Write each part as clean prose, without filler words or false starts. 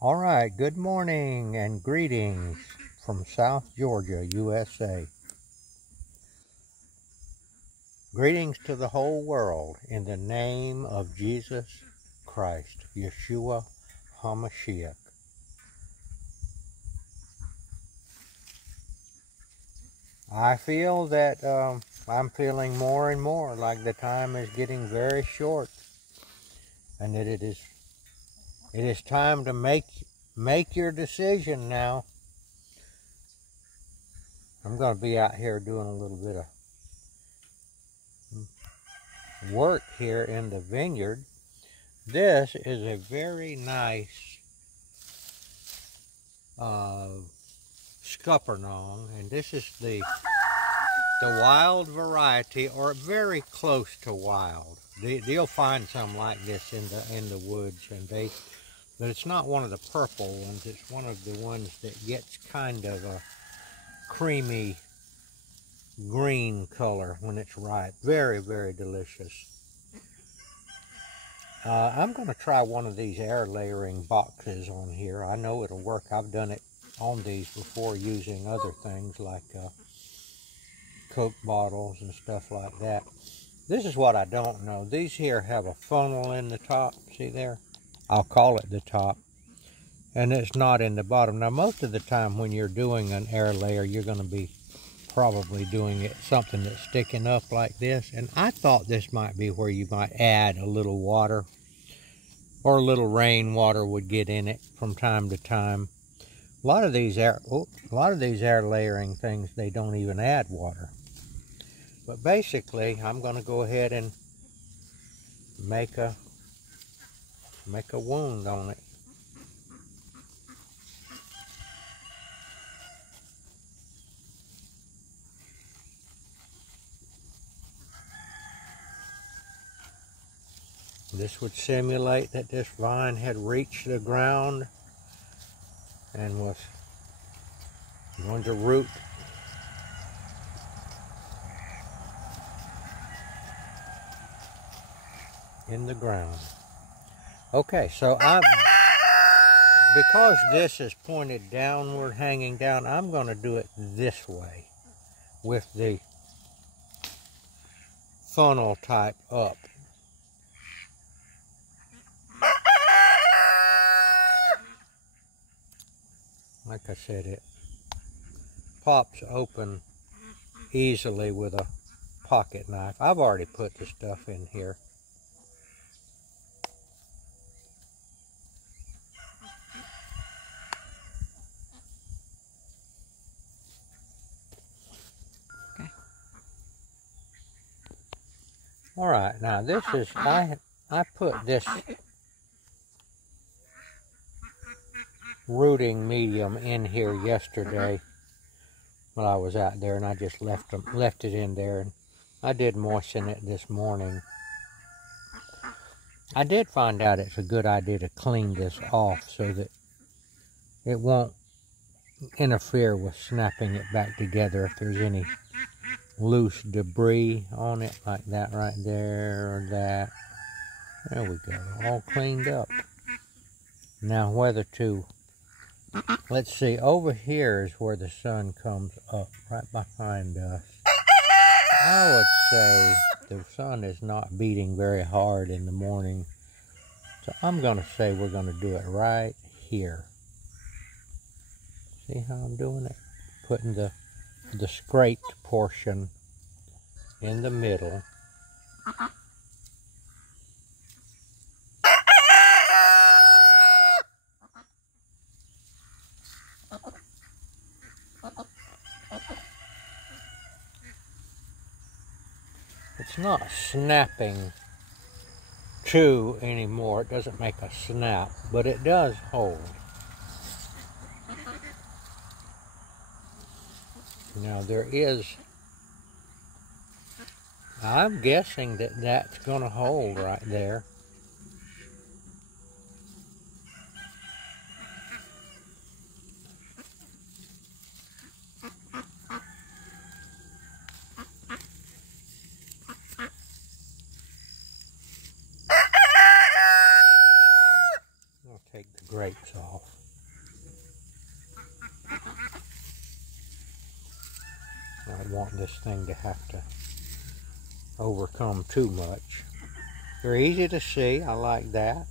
All right, good morning and greetings from South Georgia, USA. Greetings to the whole world in the name of Jesus Christ, Yeshua HaMashiach. I feel that I'm feeling more and more like the time is getting very short, and that it is time to make your decision now. I'm going to be out here doing a little bit of work here in the vineyard. This is a very nice scuppernong, and this is the wild variety, or very close to wild. You'll find some like this in the woods, but it's not one of the purple ones. It's one of the ones that gets kind of a creamy green color when it's ripe. Very, very delicious. I'm going to try one of these air layering boxes on here. I know it'll work. I've done it on these before using other things like Coke bottles and stuff like that. This is what I don't know. These here have a funnel in the top. See there? I'll call it the top. And it's not in the bottom. Now, most of the time when you're doing an air layer, you're going to be probably doing it something that's sticking up like this. And I thought this might be where you might add a little water, or a little rainwater would get in it from time to time. A lot of these air layering things, they don't even add water. But basically, I'm going to go ahead and make a wound on it. This would simulate that this vine had reached the ground and was going to root in the ground. Okay, so because this is pointed downward, hanging down, I'm going to do it this way with the funnel type up. Like I said, it pops open easily with a pocket knife. I've already put the stuff in here. Okay. All right, now this is, I put this rooting medium in here yesterday when I was out there, and I just left it in there, and I did moisten it this morning. I did find out it's a good idea to clean this off so that it won't interfere with snapping it back together if there's any loose debris on it, like that right there, or that. There we go, all cleaned up. Now whether to, let's see, over here is where the sun comes up, right behind us. I would say the sun is not beating very hard in the morning, so I'm going to say we're going to do it right here. See how I'm doing it? Putting the scraped portion in the middle. It's not snapping true anymore. It doesn't make a snap, but it does hold. Now I'm guessing that that's going to hold right there. scrapes off. I don't want this thing to have to overcome too much. They're easy to see. I like that.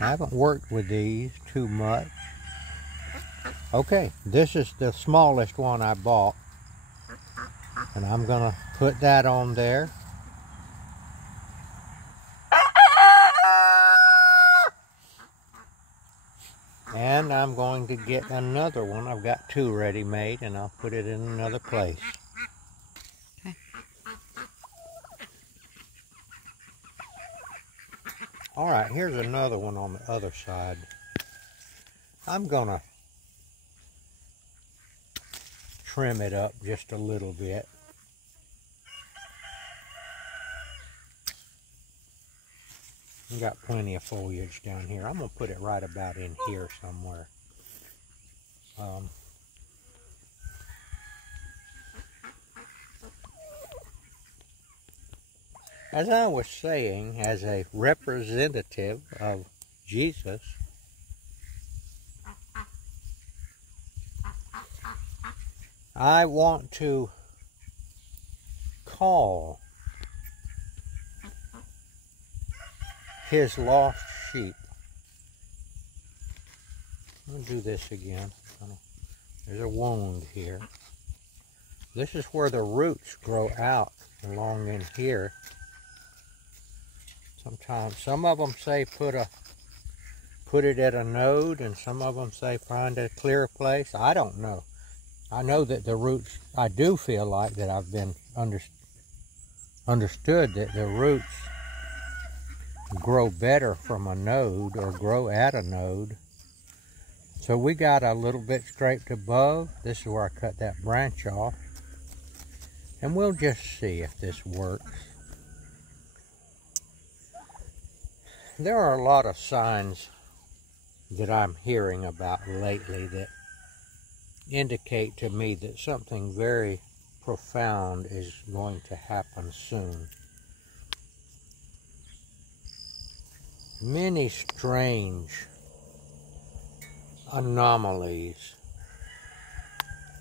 I haven't worked with these too much. Okay, this is the smallest one I bought. And I'm gonna put that on there. And I'm going to get another one. I've got two ready made, and I'll put it in another place. Okay. All right, here's another one on the other side. I'm gonna trim it up just a little bit. I've got plenty of foliage down here. I'm going to put it right about in here somewhere. As I was saying, as a representative of Jesus, I want to call his lost sheep. I'm going to do this again. There's a wound here. This is where the roots grow out along in here. Sometimes, some of them say put it at a node, and some of them say find a clear place. I don't know. I know that the roots, I do feel like that I've been understood that the roots grow better from a node or grow at a node. So we got a little bit scraped above. This is where I cut that branch off. And we'll just see if this works. There are a lot of signs that I'm hearing about lately that indicate to me that something very profound is going to happen soon. Many strange anomalies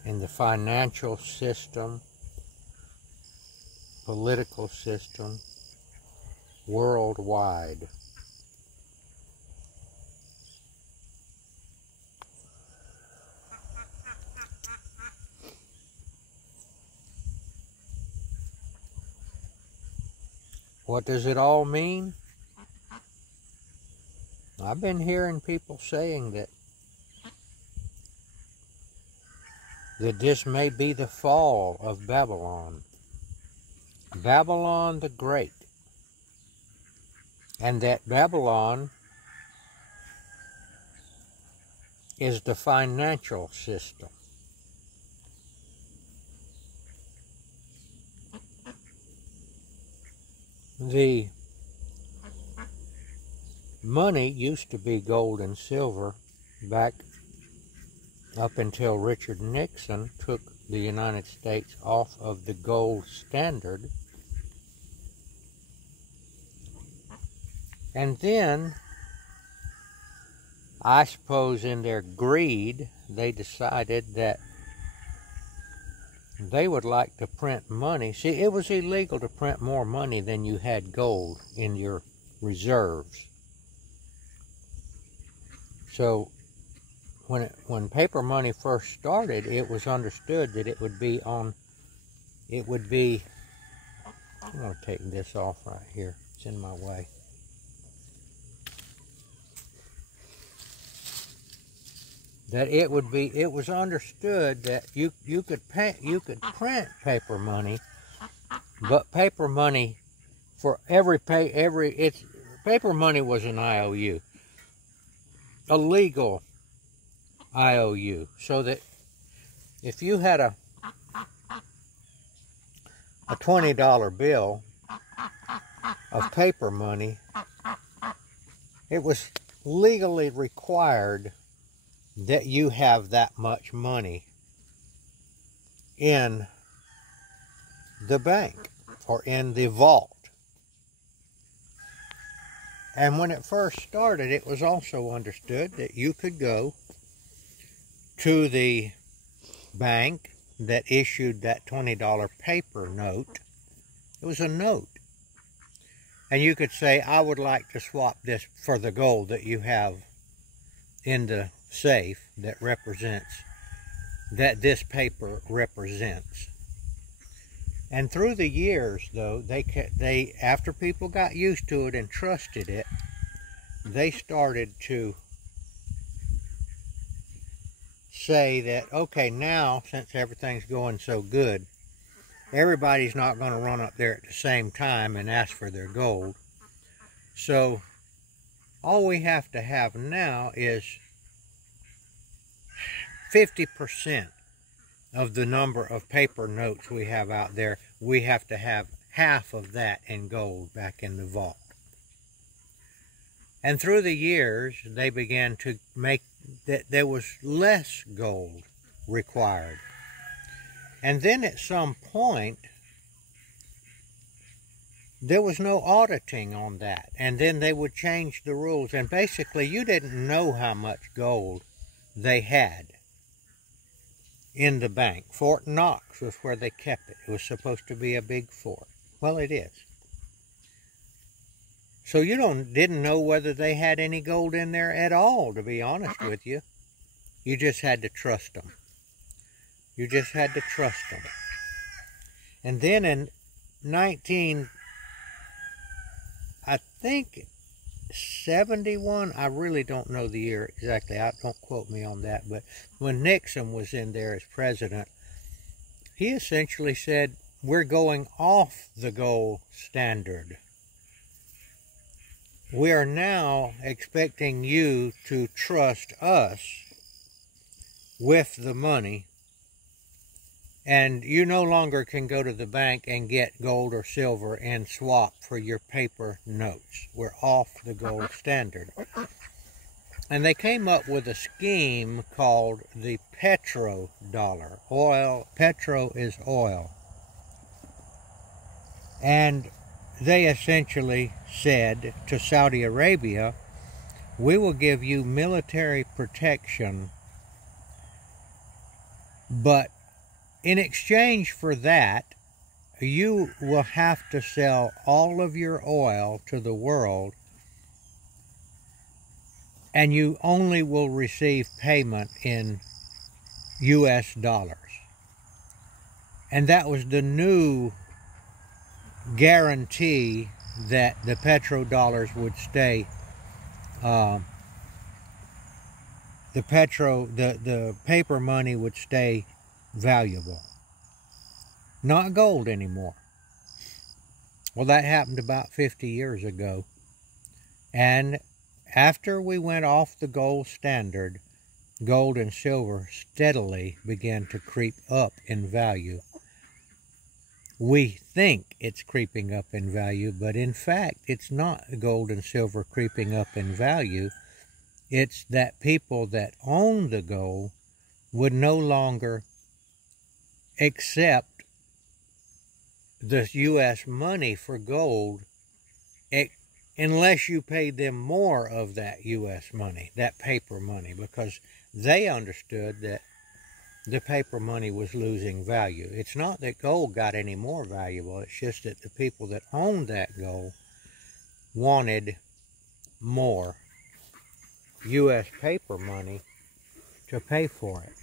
in the financial system, political system, worldwide. What does it all mean? I've been hearing people saying that this may be the fall of Babylon. Babylon the Great. And that Babylon is the financial system. The money used to be gold and silver back up until Richard Nixon took the United States off of the gold standard. And then, I suppose in their greed, they decided that they would like to print money. See, it was illegal to print more money than you had gold in your reserves. So when paper money first started, it was understood that it would be, I'm going to take this off right here. It's in my way. That it was understood that you could print paper money, but paper money for paper money was an IOU, a legal IOU, so that if you had a $20 bill of paper money, it was legally required that you have that much money in the bank or in the vault. And when it first started, it was also understood that you could go to the bank that issued that $20 paper note. It was a note. And you could say, I would like to swap this for the gold that you have in the safe that represents, that this paper represents. And through the years, though, they after people got used to it and trusted it, they started to say that, okay, now, since everything's going so good, everybody's not going to run up there at the same time and ask for their gold. So all we have to have now is 50% of the number of paper notes we have out there. We have to have half of that in gold back in the vault. And through the years, they began to make that there was less gold required. And then at some point, there was no auditing on that. And then they would change the rules. And basically, you didn't know how much gold they had in the bank. Fort Knox was where they kept it. It was supposed to be a big fort. Well, it is. So you didn't know whether they had any gold in there at all, to be honest with you. You just had to trust them. You just had to trust them. And then in 1971, I really don't know the year exactly. Don't quote me on that. But when Nixon was in there as president, he essentially said, we're going off the gold standard. We are now expecting you to trust us with the money, and you no longer can go to the bank and get gold or silver and swap for your paper notes. We're off the gold standard. And they came up with a scheme called the petrodollar. Petro is oil. And they essentially said to Saudi Arabia, we will give you military protection, but in exchange for that, you will have to sell all of your oil to the world, and you only will receive payment in US dollars. And that was the new guarantee that the petrodollars would stay, the paper money would stay valuable. Not gold anymore. Well, that happened about 50 years ago. And after we went off the gold standard, gold and silver steadily began to creep up in value. We think it's creeping up in value, but in fact, it's not gold and silver creeping up in value. It's that people that own the gold would no longer accept the U.S. money for gold unless you paid them more of that U.S. money, that paper money, because they understood that the paper money was losing value. It's not that gold got any more valuable. It's just that the people that owned that gold wanted more U.S. paper money to pay for it.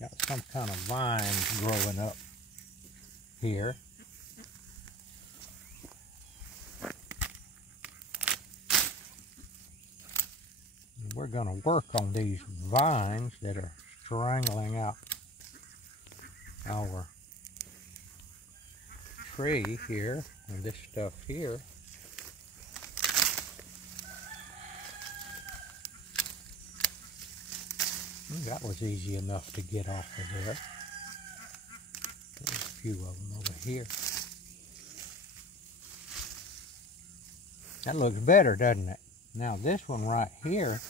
Got some kind of vines growing up here. We're going to work on these vines that are strangling out our tree here, and this stuff here. That was easy enough to get off of there. There's a few of them over here. That looks better, doesn't it? Now this one right here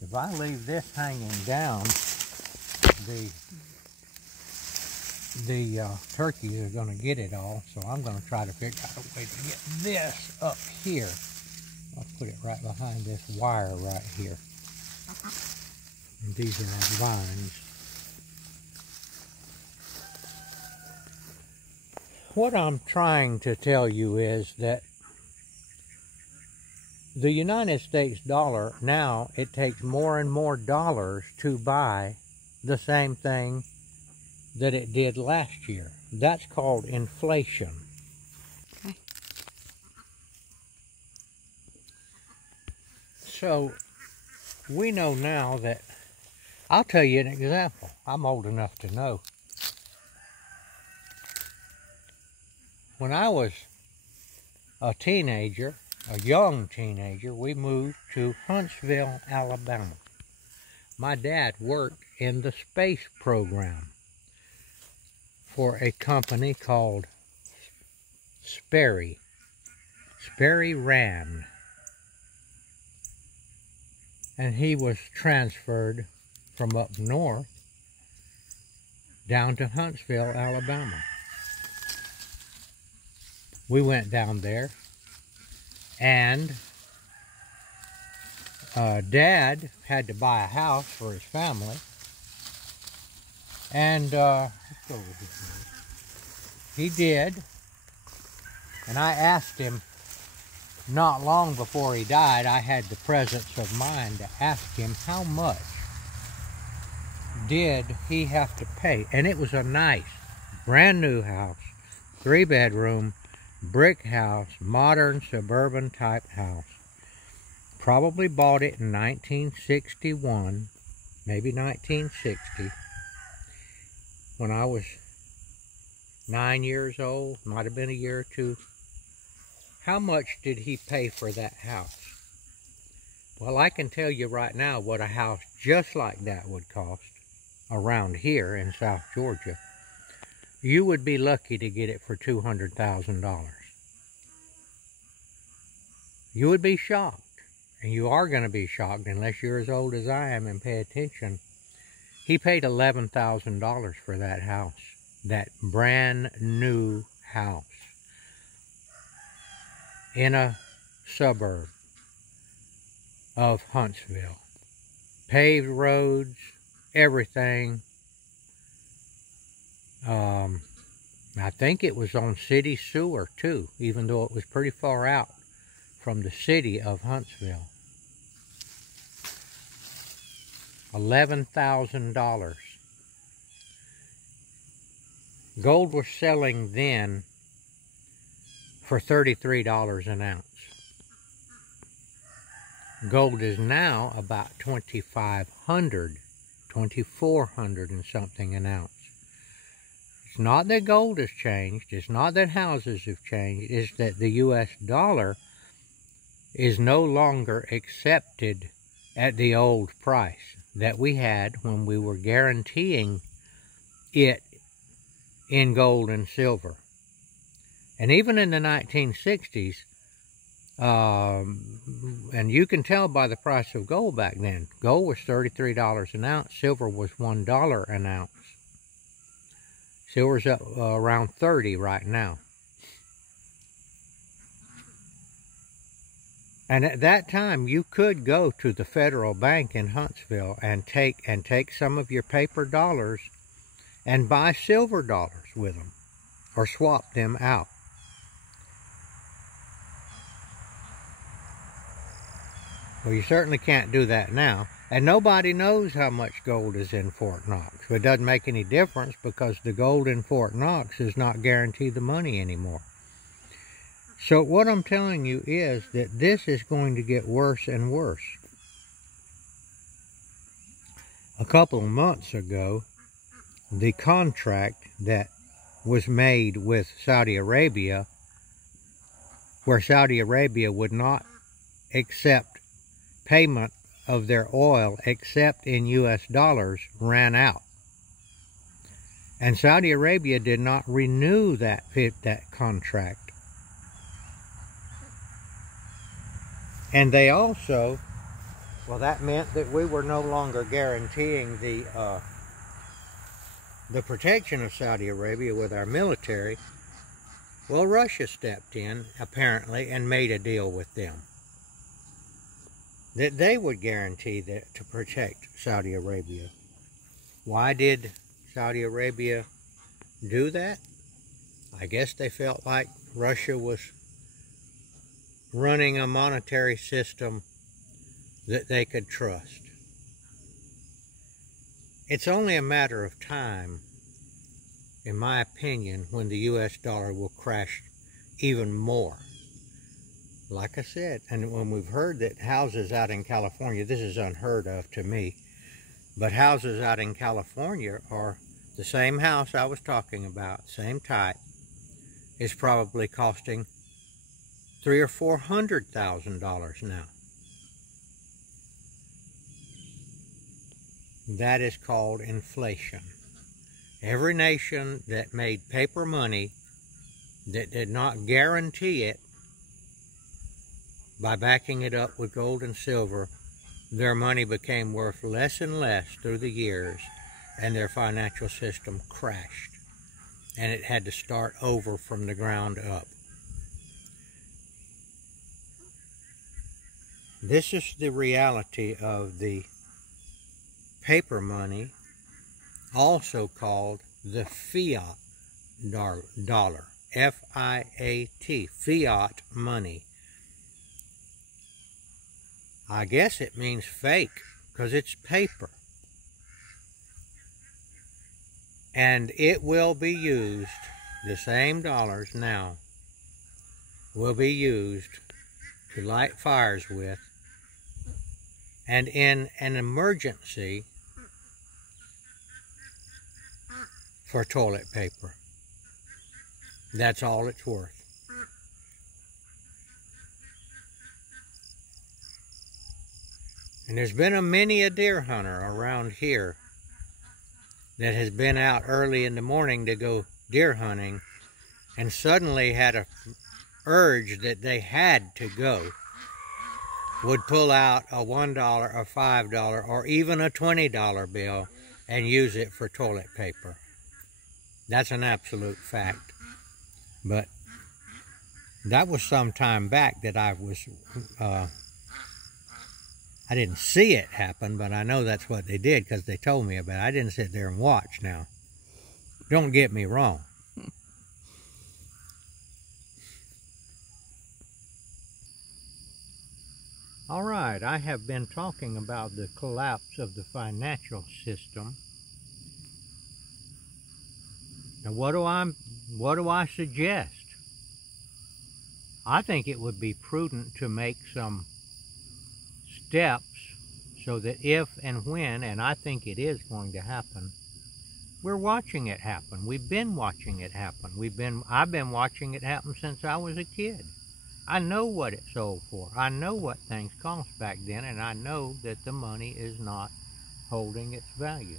If I leave this hanging down, the turkeys are going to get it all, so I'm going to try to figure out a way to get this up here. I'll put it right behind this wire right here. And these are our vines. What I'm trying to tell you is that the United States dollar, now it takes more and more dollars to buy the same thing that it did last year. That's called inflation. Okay. So we know now that, I'll tell you an example. I'm old enough to know. When I was a teenager, a young teenager, we moved to Huntsville, Alabama. My dad worked in the space program for a company called Sperry Rand. And he was transferred from up north down to Huntsville, Alabama. We went down there, and Dad had to buy a house for his family, and he did. And I asked him, not long before he died, I had the presence of mind to ask him how much did he have to pay. And it was a nice, brand new house, 3-bedroom, brick house, modern suburban type house. Probably bought it in 1961, maybe 1960, when I was 9 years old, might have been a year or two. How much did he pay for that house? Well, I can tell you right now what a house just like that would cost around here in South Georgia. You would be lucky to get it for $200,000. You would be shocked, and you are going to be shocked unless you're as old as I am and pay attention. He paid $11,000 for that house, that brand new house in a suburb of Huntsville. Paved roads, everything. I think it was on city sewer too, even though it was pretty far out from the city of Huntsville. $11,000. Gold was selling then for $33 an ounce. Gold is now about $2,500, $2,400 and something an ounce. It's not that gold has changed, it's not that houses have changed, it's that the US dollar is no longer accepted at the old price that we had when we were guaranteeing it in gold and silver. And even in the 1960s, and you can tell by the price of gold back then, gold was $33 an ounce, silver was $1 an ounce. Silver's up around 30 right now. And at that time, you could go to the Federal Bank in Huntsville and take some of your paper dollars and buy silver dollars with them, or swap them out. Well, you certainly can't do that now. And nobody knows how much gold is in Fort Knox. It doesn't make any difference because the gold in Fort Knox does not guarantee the money anymore. So what I'm telling you is that this is going to get worse and worse. A couple of months ago, the contract that was made with Saudi Arabia, where Saudi Arabia would not accept payment of their oil except in US dollars, ran out. And Saudi Arabia did not renew that contract. And they also Well, that meant that we were no longer guaranteeing the protection of Saudi Arabia with our military. Well, Russia stepped in, apparently, and made a deal with them that they would guarantee that to protect Saudi Arabia. Why did Saudi Arabia do that? I guess they felt like Russia was running a monetary system that they could trust. It's only a matter of time, in my opinion, when the US dollar will crash even more. Like I said, and when we've heard that houses out in California, this is unheard of to me, but houses out in California are the same house I was talking about, same type, is probably costing $300,000 or $400,000 now. That is called inflation. Every nation that made paper money that did not guarantee it by backing it up with gold and silver, their money became worth less and less through the years, and their financial system crashed, and it had to start over from the ground up. This is the reality of the paper money, also called the fiat dollar, F-I-A-T, fiat money. I guess it means fake because it's paper. And it will be used, the same dollars now will be used to light fires with, and in an emergency for toilet paper. That's all it's worth. And there's been many a deer hunter around here that has been out early in the morning to go deer hunting and suddenly had a urge that they had to go, would pull out a $1, a $5, or even a $20 bill and use it for toilet paper. That's an absolute fact. But that was some time back that I didn't see it happen, but I know that's what they did because they told me about it. I didn't sit there and watch now. Don't get me wrong. All right, I have been talking about the collapse of the financial system. Now, what do I suggest? I think it would be prudent to make some steps so that if and when, and I think it is going to happen, we're watching it happen. We've been watching it happen. I've been watching it happen since I was a kid. I know what it sold for. I know what things cost back then, and I know that the money is not holding its value.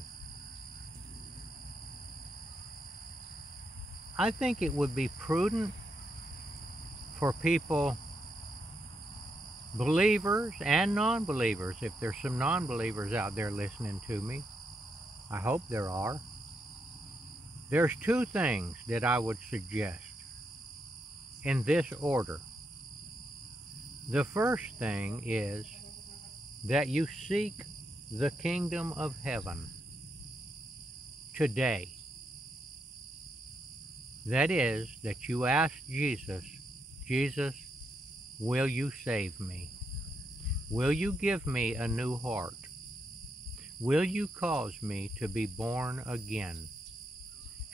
I think it would be prudent for people, believers and non-believers, if there's some non-believers out there listening to me, I hope there are. There's two things that I would suggest in this order. The first thing is that you seek the kingdom of heaven today. That is, that you ask Jesus, Jesus, will you save me? Will you give me a new heart? Will you cause me to be born again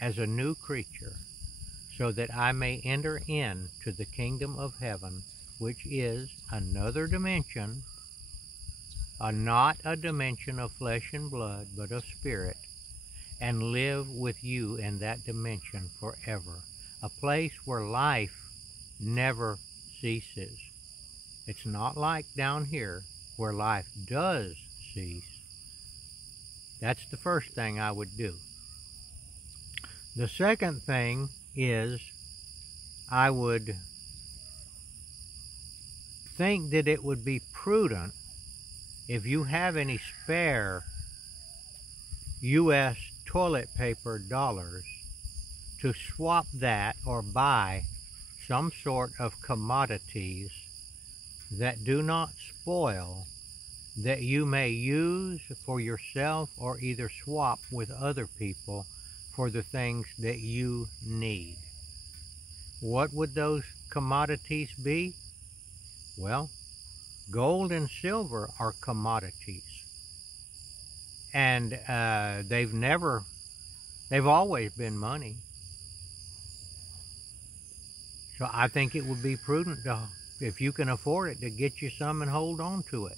as a new creature so that I may enter into the kingdom of heaven, which is another dimension, not a dimension of flesh and blood, but of spirit, and live with you in that dimension forever, a place where life never ceases. It's not like down here where life does cease. That's the first thing I would do. The second thing is I would think that it would be prudent if you have any spare U.S. toilet paper dollars, to swap that or buy some sort of commodities that do not spoil, that you may use for yourself or either swap with other people for the things that you need. What would those commodities be? Well, gold and silver are commodities. And they've always been money. So I think it would be prudent to, if you can afford it, to get you some and hold on to it.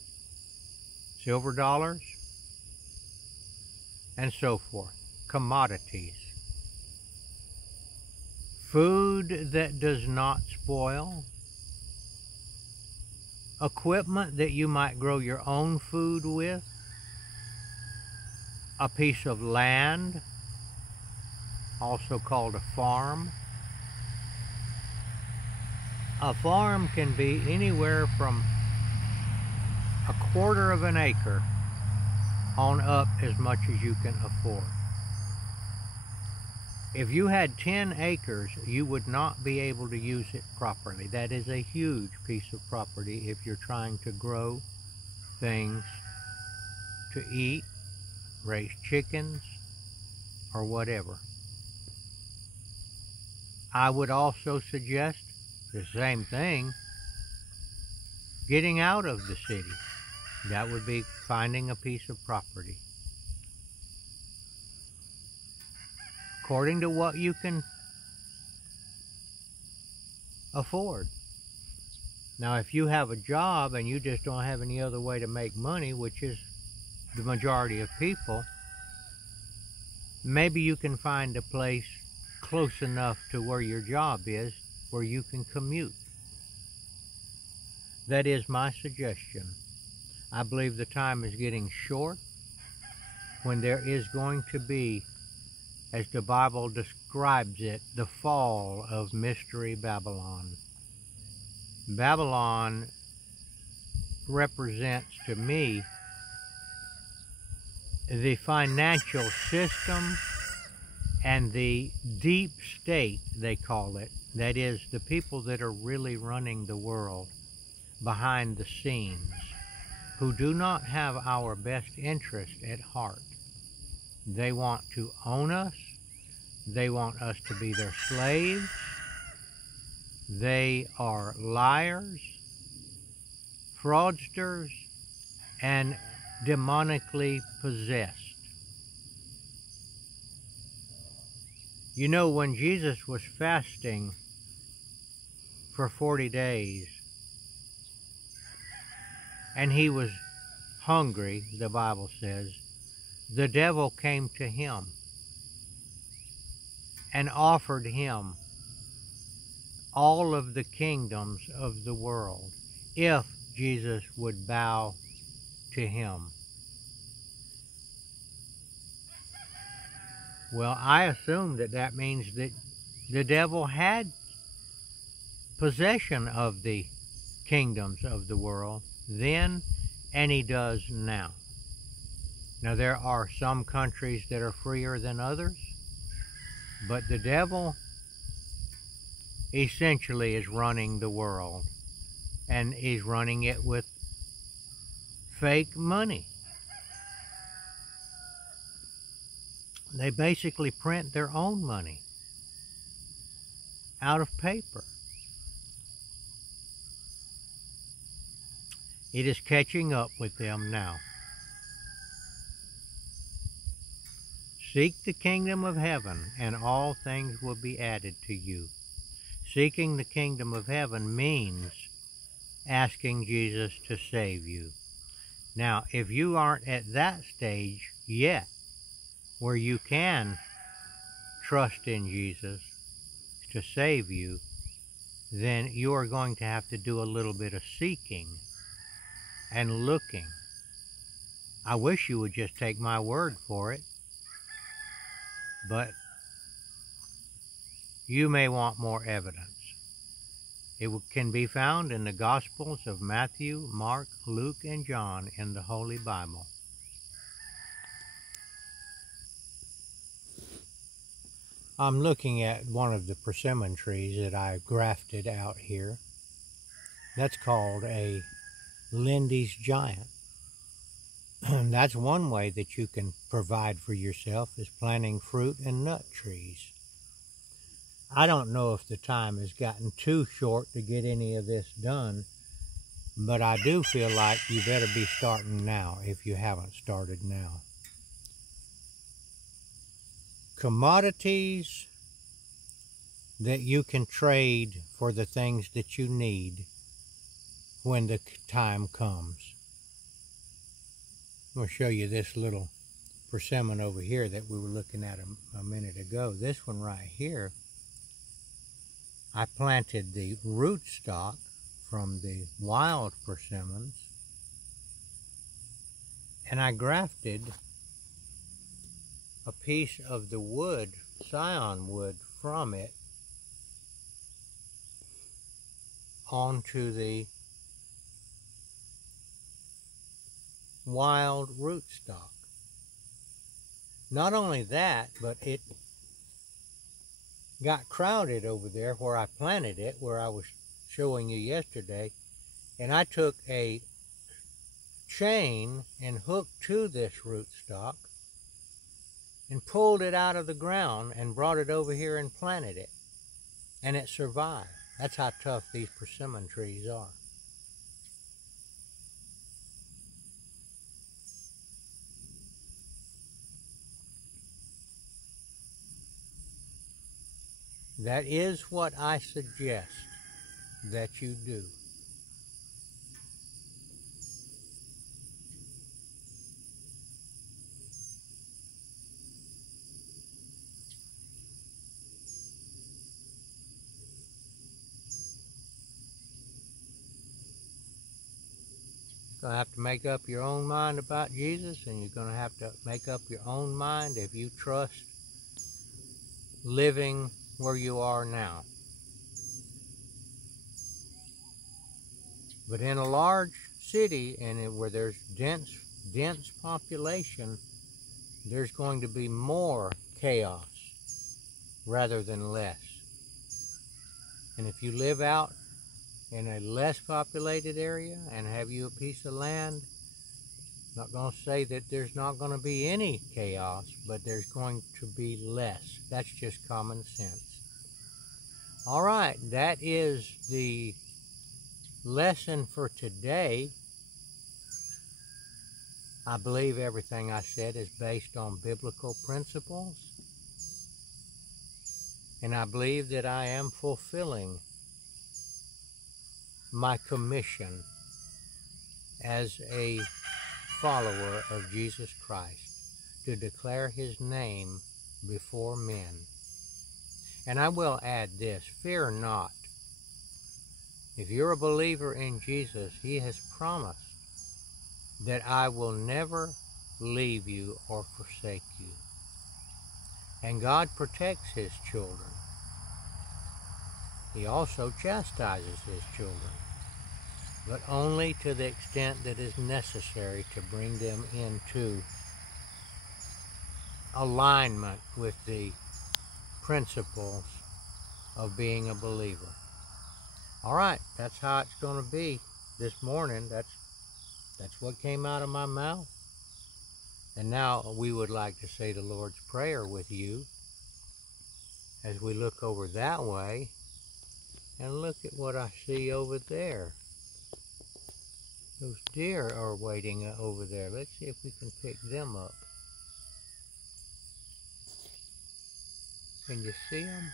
Silver dollars and so forth. Commodities. Food that does not spoil. Equipment that you might grow your own food with. A piece of land, also called a farm. A farm can be anywhere from a quarter of an acre on up, as much as you can afford. If you had 10 acres, you would not be able to use it properly. That is a huge piece of property if you're trying to grow things to eat, raise chickens, or whatever. I would also suggest the same thing, getting out of the city. That would be finding a piece of property. According to what you can afford. Now, if you have a job and you just don't have any other way to make money, which is the majority of people, maybe you can find a place close enough to where your job is where you can commute. That is my suggestion. I believe the time is getting short when there is going to be, as the Bible describes it, the fall of Mystery Babylon. Babylon represents to me the financial system and the deep state, they call it. That is, the people that are really running the world behind the scenes, who do not have our best interest at heart. They want to own us. They want us to be their slaves. They are liars, fraudsters, and demonically possessed. You know, when Jesus was fasting for 40 days, and he was hungry, the Bible says, the devil came to him and offered him all of the kingdoms of the world if Jesus would bow to him. Well, I assume that that means that the devil had possession of the kingdoms of the world then, and he does now. Now, there are some countries that are freer than others, but the devil essentially is running the world, and he's running it with fake money. They basically print their own money out of paper. It is catching up with them now. Seek the kingdom of heaven, and all things will be added to you. Seeking the kingdom of heaven means asking Jesus to save you. Now, if you aren't at that stage yet, where you can trust in Jesus to save you, then you are going to have to do a little bit of seeking and looking. I wish you would just take my word for it, but you may want more evidence. It can be found in the Gospels of Matthew, Mark, Luke, and John in the Holy Bible. I'm looking at one of the persimmon trees that I grafted out here. That's called a Lindy's Giant. And that's one way that you can provide for yourself, is planting fruit and nut trees. I don't know if the time has gotten too short to get any of this done, but I do feel like you better be starting now if you haven't started now. Commodities that you can trade for the things that you need when the time comes. I'm going to show you this little persimmon over here that we were looking at a minute ago. This one right here, I planted the rootstock from the wild persimmons, and I grafted a piece of the wood, scion wood, from it onto the wild rootstock. Not only that, but it got crowded over there where I planted it, where I was showing you yesterday, and I took a chain and hooked to this rootstock and pulled it out of the ground and brought it over here and planted it, and it survived. That's how tough these persimmon trees are. That is what I suggest that you do. You're going to have to make up your own mind about Jesus, and you're going to have to make up your own mind if you trust living where you are now. But in a large city and where there's dense population, there's going to be more chaos rather than less. And if you live out in a less populated area and have you a piece of land, I'm not going to say that there's not going to be any chaos, but there's going to be less. That's just common sense. All right, that is the lesson for today. I believe everything I said is based on biblical principles, and I believe that I am fulfilling my commission as a follower of Jesus Christ to declare his name before men. And I will add this: fear not. If you're a believer in Jesus, he has promised that I will never leave you or forsake you. And God protects his children. He also chastises his children, but only to the extent that is necessary to bring them into alignment with the principles of being a believer. All right, that's how it's going to be this morning. That's what came out of my mouth. And now we would like to say the Lord's Prayer with you as we look over that way. And look at what I see over there. Those deer are waiting over there. Let's see if we can pick them up. Can you see them?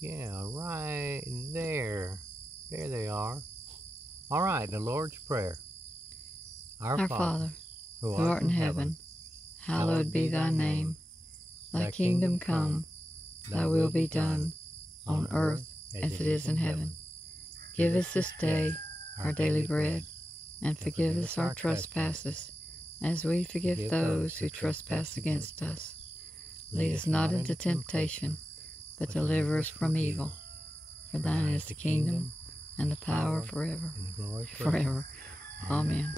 Yeah, right there. There they are. All right, the Lord's Prayer. Our Father, who art in heaven, hallowed be thy name. Thy kingdom come, thy will be done, on earth as it is in heaven. Give us this day our daily bread, and forgive us our trespasses, as we forgive those who trespass against us. Lead us not into temptation, but deliver us from evil. For thine is the kingdom, and the power forever, and the glory forever. Amen.